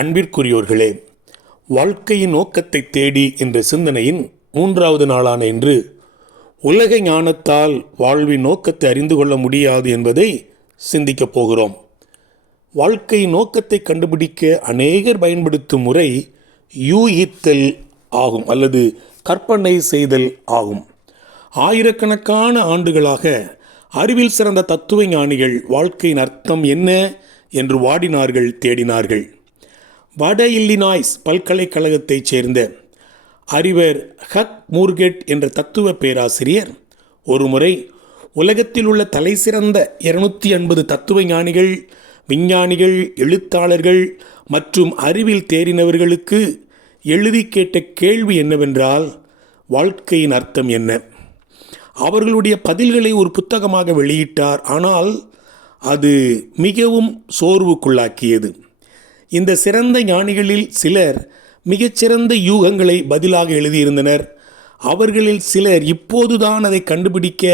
அன்பிற்குரியோர்களே, வாழ்க்கையின் நோக்கத்தை தேடி என்ற சிந்தனையின் 3வது நாளான இன்று உலக ஞானத்தால் வாழ்வின் நோக்கத்தை அறிந்து கொள்ள முடியாது என்பதை சிந்திக்கப் போகிறோம். வாழ்க்கையின் நோக்கத்தை கண்டுபிடிக்க அநேகர் பயன்படுத்தும் முறை யூகித்தல் ஆகும் அல்லது கற்பனை செய்தல் ஆகும். ஆயிரக்கணக்கான ஆண்டுகளாக அறிவில் சிறந்த தத்துவ ஞானிகள் வாழ்க்கையின் அர்த்தம் என்ன என்று வாடினார்கள், தேடினார்கள். வட இல்லினாய்ஸ் பல்கலைக்கழகத்தைச் சேர்ந்த அறிவர் ஹக் மூர்கெட் என்ற தத்துவ பேராசிரியர் ஒருமுறை உலகத்தில் உள்ள தலை சிறந்த 250 தத்துவ ஞானிகள், விஞ்ஞானிகள், எழுத்தாளர்கள் மற்றும் அறிவில் தேறினவர்களுக்கு எழுதி கேட்ட கேள்வி என்னவென்றால், வாழ்க்கையின் அர்த்தம் என்ன? அவர்களுடைய பதில்களை ஒரு புத்தகமாக வெளியிட்டார். ஆனால் அது மிகவும் சோர்வுக்குள்ளாக்கியது. இந்த சிறந்த ஞானிகளில் சிலர் மிகச்சிறந்த யூகங்களை பதிலாக எழுதியிருந்தனர். அவர்களில் சிலர் இப்போதுதான் அதை கண்டுபிடிக்க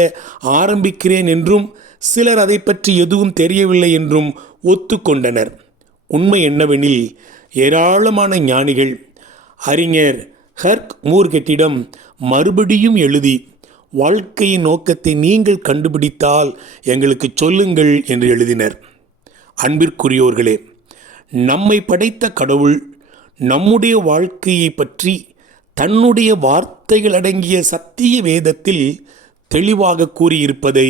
ஆரம்பிக்கிறேன் என்றும், சிலர் அதை பற்றி எதுவும் தெரியவில்லை என்றும் ஒத்துக்கொண்டனர். உண்மை என்னவெனில், ஏராளமான ஞானிகள் அறிஞர் ஹக் மூர்கெட்டிடம் மறுபடியும் எழுதி, வாழ்க்கையின் நோக்கத்தை நீங்கள் கண்டுபிடித்தால் எங்களுக்கு சொல்லுங்கள் என்று எழுதினர். அன்பிற்குரியோர்களே, நம்மை படைத்த கடவுள் நம்முடைய வாழ்க்கையை பற்றி தன்னுடைய வார்த்தைகள் அடங்கிய சத்திய வேதத்தில் தெளிவாக கூறியிருப்பதை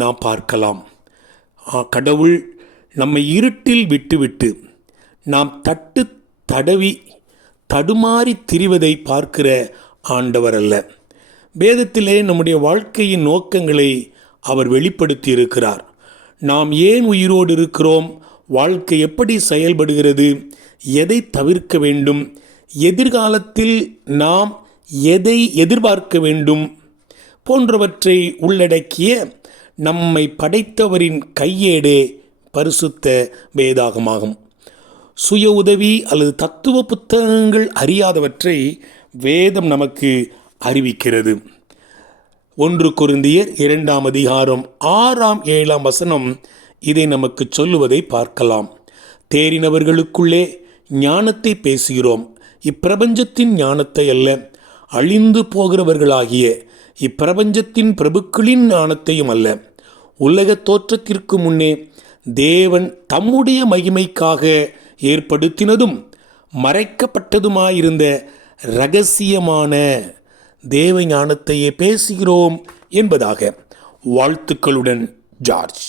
நாம் பார்க்கலாம். கடவுள் நம்மை இருட்டில் விட்டுவிட்டு நாம் தடவி தடுமாறி திரிவதை பார்க்கிற ஆண்டவர் அல்ல. வேதத்திலே நம்முடைய வாழ்க்கையின் நோக்கங்களை அவர் வெளிப்படுத்தி இருக்கிறார். நாம் ஏன் உயிரோடு இருக்கிறோம், வாழ்க்கை எப்படி செயல்படுகிறது, எதை தவிர்க்க வேண்டும், எதிர்காலத்தில் நாம் எதை எதிர்பார்க்க வேண்டும் போன்றவற்றை உள்ளடக்கிய நம்மை படைத்தவரின் கையேடே பரிசுத்த வேதாகமாகும். சுய உதவி அல்லது தத்துவ புத்தகங்கள் அறியாதவற்றை வேதம் நமக்கு அறிவிக்கிறது. 1 கொரிந்தியர் 2ஆம் அதிகாரம் 6ஆம் 7ஆம் வசனம் இதை நமக்கு சொல்லுவதை பார்க்கலாம். தேறினவர்களுக்குள்ளே ஞானத்தை பேசுகிறோம், இப்பிரபஞ்சத்தின் ஞானத்தை அல்ல, அழிந்து போகிறவர்களாகிய இப்பிரபஞ்சத்தின் பிரபுக்களின் ஞானத்தையும் அல்ல. உலக தோற்றத்திற்கு முன்னே தேவன் தம்முடைய மகிமைக்காக ஏற்படுத்தினதும் மறைக்கப்பட்டதுமாயிருந்த இரகசியமான தேவ ஞானத்தையே பேசுகிறோம் என்பதாக. வாழ்த்துக்களுடன், ஜார்ஜ்.